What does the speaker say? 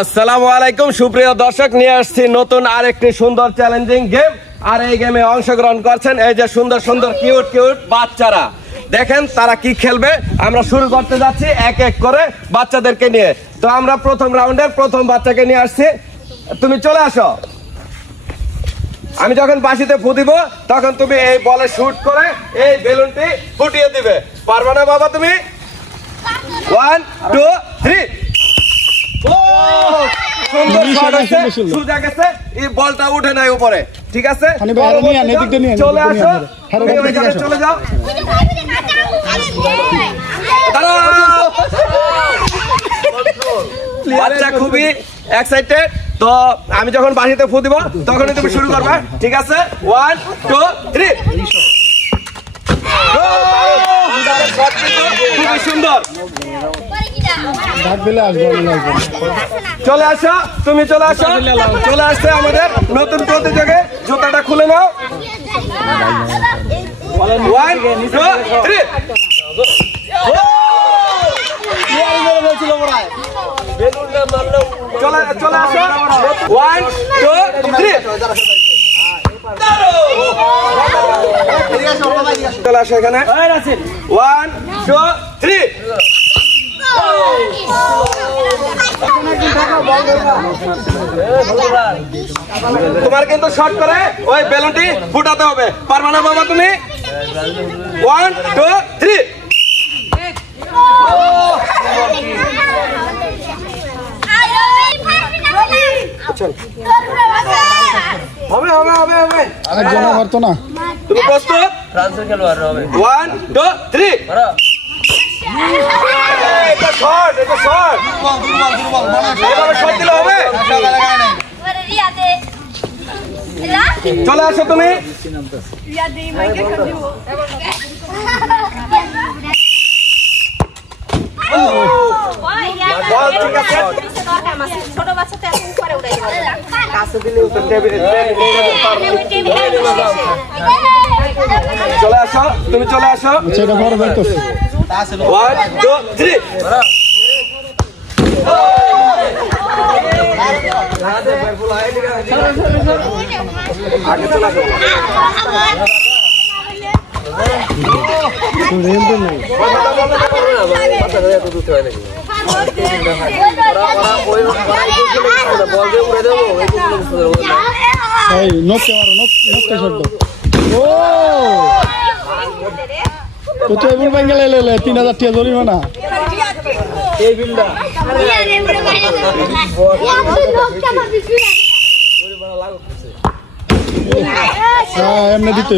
আসসালামু আলাইকুম সুপ্রিয় দর্শক, নিয়ে আসছি নতুন আরেকটি সুন্দর চ্যালেঞ্জিং গেম। আর এই গেমে অংশগ্রহণ করছেন এই যে সুন্দর সুন্দর কিউট কিউট বাচ্চারা। দেখেন তারা কি খেলবে। আমরা শুরু করতে যাচ্ছি এক এক করে বাচ্চাদেরকে নিয়ে। তো আমরা প্রথম রাউন্ডের প্রথম বাচ্চাকে নিয়ে আসছি। তুমি চলে আসো। আমি যখন বাঁশিতে ফু দিব তখন তুমি এই বলে শুট করে এই বেলুনটি ফুটিয়ে দিবে। পারবে না বাবা তুমি? 1 2 3। সুন্দর শট আছে, সোজা গেছে, এই বলটা উঠে নাই উপরে। ঠিক আছে, চলে আসো, চলে যাও। বাচ্চা খুবই এক্সাইটেড। তো আমি যখন বাঁশিতে ফু দিব তখনই তুমি শুরু করবে। ঠিক আছে, 1 2 3। খুবই সুন্দর। চলে আসো, তুমি চলে আসো। চলে আসছে আমাদের নতুন প্রতিযোগী। জুতাটা খুলে নাও। 1 2 3। চলে আসো। 1 2 3। চলে আসো এখানে। 1 2 3। তোমার কিন্তু শর্ট করে ওই বেলুনটি ফুটাতে হবে। পারবে না বাবা তুমি? 1 2 3। হবে হবে হবে হবে। আরেকজন পারতো না। তুমি প্রস্তুত? ফ্রান্সের খেলোয়াড় হবে। 1 2 3। এটা শট, এটা শট। এভাবে শট দিলে হবে? চলে আসো তুমি। চলে আসো, তুমি চলে আসো। 1 2 3। আগে চলে আসো। জরিমানা এমনি দিতে